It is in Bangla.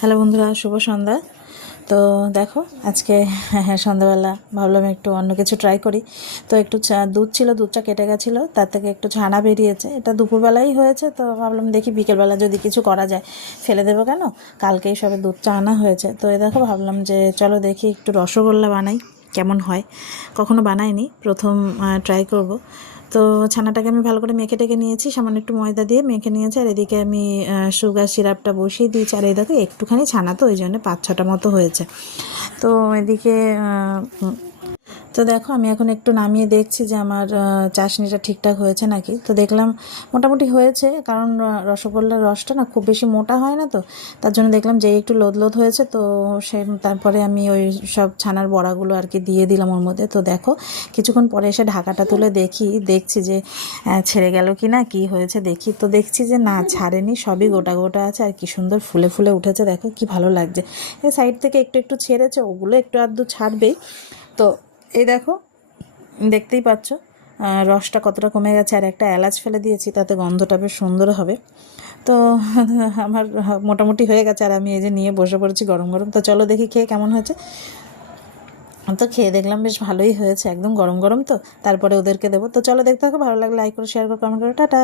হ্যালো বন্ধুরা, শুভ সন্ধ্যা। তো দেখো আজকে সন্ধ্যাবেলা ভাবলাম একটু অন্য কিছু ট্রাই করি। তো একটু দুধ ছিল, দুধটা কেটে গেছিলো, তার থেকে একটু ছানা বেরিয়েছে। এটা দুপুরবেলাই হয়েছে, তো ভাবলাম দেখি বিকেলবেলা যদি কিছু করা যায়, ফেলে দেবো কেন, কালকেই সবে দুধটা আনা হয়েছে। তো এই দেখো ভাবলাম যে চলো দেখি একটু রসগোল্লা বানাই, কেমন হয়। কখনো বানাইনি, প্রথম ট্রাই করব। তো ছানাটাকে আমি ভালো করে মেখে টেকে নিয়েছি, সামান্য একটু ময়দা দিয়ে মেখে নিয়েছি। আর এদিকে আমি সুগার সিরাপটা বসিয়ে দিয়েছি। আর এই দেখো একটুখানি ছানা, তো ওই জন্য 5-6টা মতো হয়েছে। তো এদিকে তো দেখো আমি এখন একটু নামিয়ে দেখছি যে আমার চাশনিটা ঠিকঠাক হয়েছে নাকি। তো দেখলাম মোটামুটি হয়েছে, কারণ রসগোল্লার রসটা না খুব বেশি মোটা হয় না, তো তার জন্য দেখলাম যে একটু লোদ লোদ হয়েছে। তো তারপরে আমি ওই সব ছানার বড়াগুলো আর কি দিয়ে দিলাম ওর মধ্যে। তো দেখো কিছুক্ষণ পরে এসে ঢাকাটা তুলে দেখছি যে ছেড়ে গেল কি না, কি হয়েছে দেখি। তো দেখছি যে না, ছাড়েনি, সবই গোটা গোটা আছে। আর কি সুন্দর ফুলে ফুলে উঠেছে, দেখো কি ভালো লাগছে। এই সাইড থেকে একটু একটু ছেড়েছে, ওগুলো একটু আধটু ছাড়বেই। তো এই দেখো, দেখতেই পাচ্ছ রসটা কতটা কমে গেছে। আর একটা এলাচ ফেলে দিয়েছি, তাতে গন্ধটা বেশ সুন্দর হবে। তো আমার মোটামুটি হয়ে গেছে। আর আমি এই যে নিয়ে বসে পড়েছি গরম গরম। তো চলো দেখি খেয়ে কেমন হয়েছে। তো খেয়ে দেখলাম বেশ ভালোই হয়েছে, একদম গরম গরম। তো তারপরে ওদেরকে দেবো। তো চলো দেখতে থাকো, ভালো লাগলে লাইক করে, শেয়ার করে, কমেন্ট করে, টাটা।